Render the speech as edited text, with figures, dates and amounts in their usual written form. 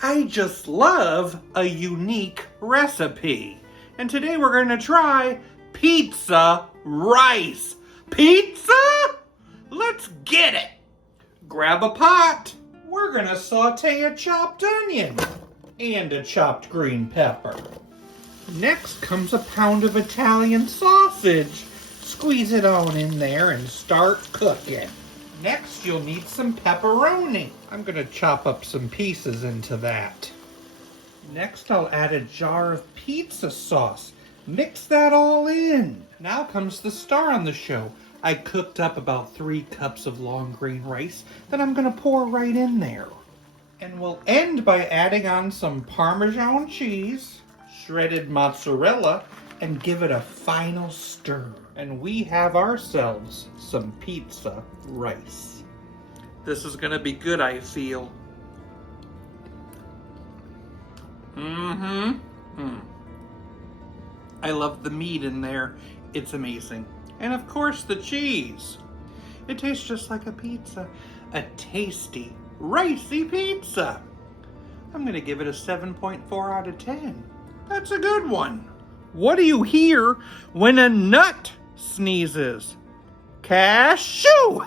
I just love a unique recipe. And today we're going to try pizza rice. Pizza? Let's get it. Grab a pot. We're going to saute a chopped onion and a chopped green pepper. Next comes a pound of Italian sausage. Squeeze it on in there and start cooking. Next, you'll need some pepperoni. I'm going to chop up some pieces into that. Next, I'll add a jar of pizza sauce. Mix that all in. Now comes the star on the show. I cooked up about 3 cups of long grain rice that I'm going to pour right in there. And we'll end by adding on some Parmesan cheese, shredded mozzarella, and give it a final stir. And we have ourselves some pizza rice. This is gonna be good, I feel. I love the meat in there. It's amazing. And of course the cheese. It tastes just like a pizza. A tasty, ricey pizza. I'm gonna give it a 7.4 out of 10. That's a good one. What do you hear when a nut sneezes? Cashew!